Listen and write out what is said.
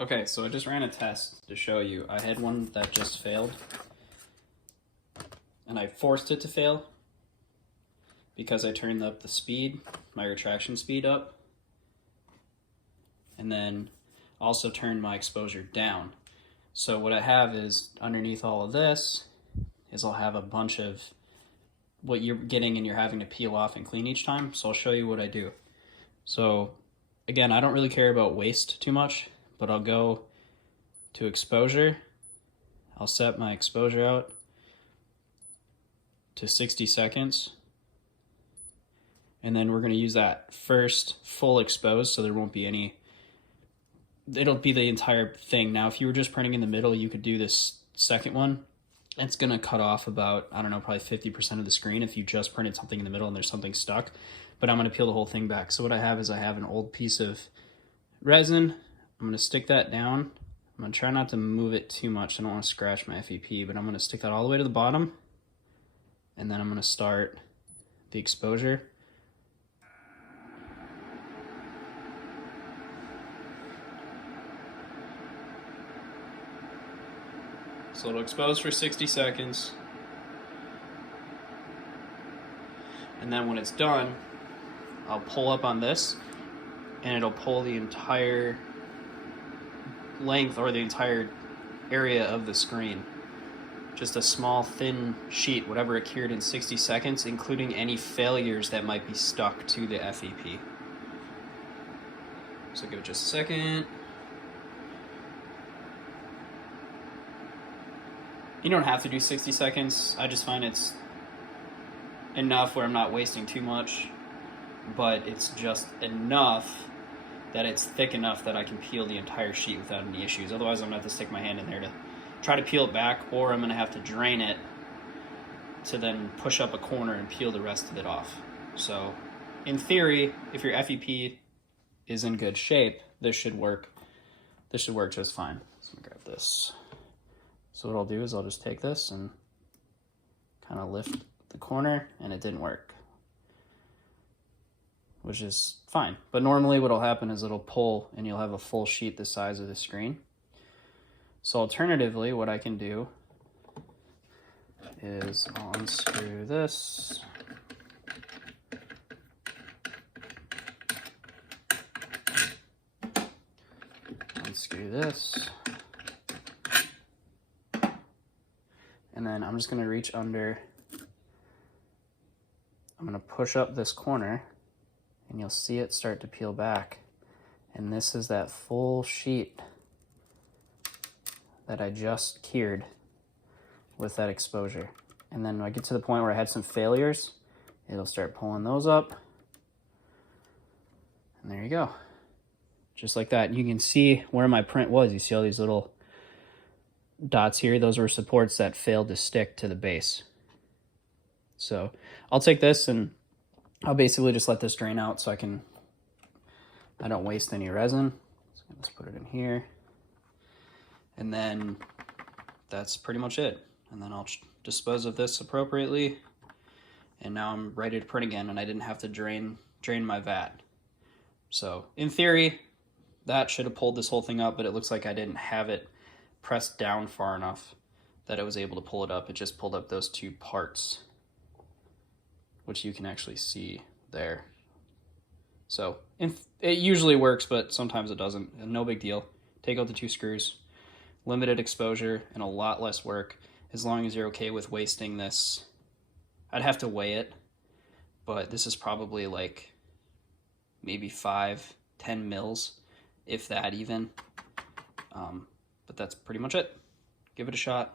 Okay, so I just ran a test to show you. I had one that just failed, and I forced it to fail because I turned up the speed, my retraction speed up, and then also turned my exposure down. So what I have is, underneath all of this, is I'll have a bunch of what you're getting and you're having to peel off and clean each time. So I'll show you what I do. So again, I don't really care about waste too much, but I'll go to exposure. I'll set my exposure out to 60 seconds. And then we're gonna use that first full exposed so there won't be any, it'll be the entire thing. Now, if you were just printing in the middle, you could do this second one. It's gonna cut off about, I don't know, probably 50% of the screen if you just printed something in the middle and there's something stuck. But I'm gonna peel the whole thing back. So what I have is I have an old piece of resin. I'm gonna stick that down. I'm gonna try not to move it too much. I don't wanna scratch my FEP, but I'm gonna stick that all the way to the bottom. And then I'm gonna start the exposure. So it'll expose for 60 seconds. And then when it's done, I'll pull up on this and it'll pull the entire length or the entire area of the screen. Just a small thin sheet, whatever it cured in 60 seconds, including any failures that might be stuck to the FEP. So give it just a second. You don't have to do 60 seconds. I just find it's enough where I'm not wasting too much, but it's just enough that it's thick enough that I can peel the entire sheet without any issues. Otherwise, I'm gonna have to stick my hand in there to try to peel it back, or I'm gonna have to drain it to then push up a corner and peel the rest of it off. So in theory, if your FEP is in good shape, this should work. This should work just fine. So I'm gonna grab this. So what I'll do is I'll just take this and kind of lift the corner, and it didn't work, which is fine. But normally what'll happen is it'll pull and you'll have a full sheet the size of the screen. So alternatively, what I can do is I'll unscrew this. Unscrew this. And then I'm just gonna reach under. I'm gonna push up this corner and you'll see it start to peel back. And this is that full sheet that I just cured with that exposure. And then when I get to the point where I had some failures, it'll start pulling those up. And there you go. Just like that. You can see where my print was. You see all these little dots here? Those were supports that failed to stick to the base. So I'll take this and I'll basically just let this drain out so I don't waste any resin. So let's put it in here. And then that's pretty much it. And then I'll dispose of this appropriately. And now I'm ready to print again, and I didn't have to drain my vat. So in theory, that should have pulled this whole thing up, but it looks like I didn't have it pressed down far enough that it was able to pull it up. It just pulled up those two parts, which you can actually see there. So it usually works, but sometimes it doesn't. No big deal. Take out the two screws. Limited exposure and a lot less work, as long as you're okay with wasting this. I'd have to weigh it, but this is probably like maybe 5-10 mils, if that even. But that's pretty much it. Give it a shot.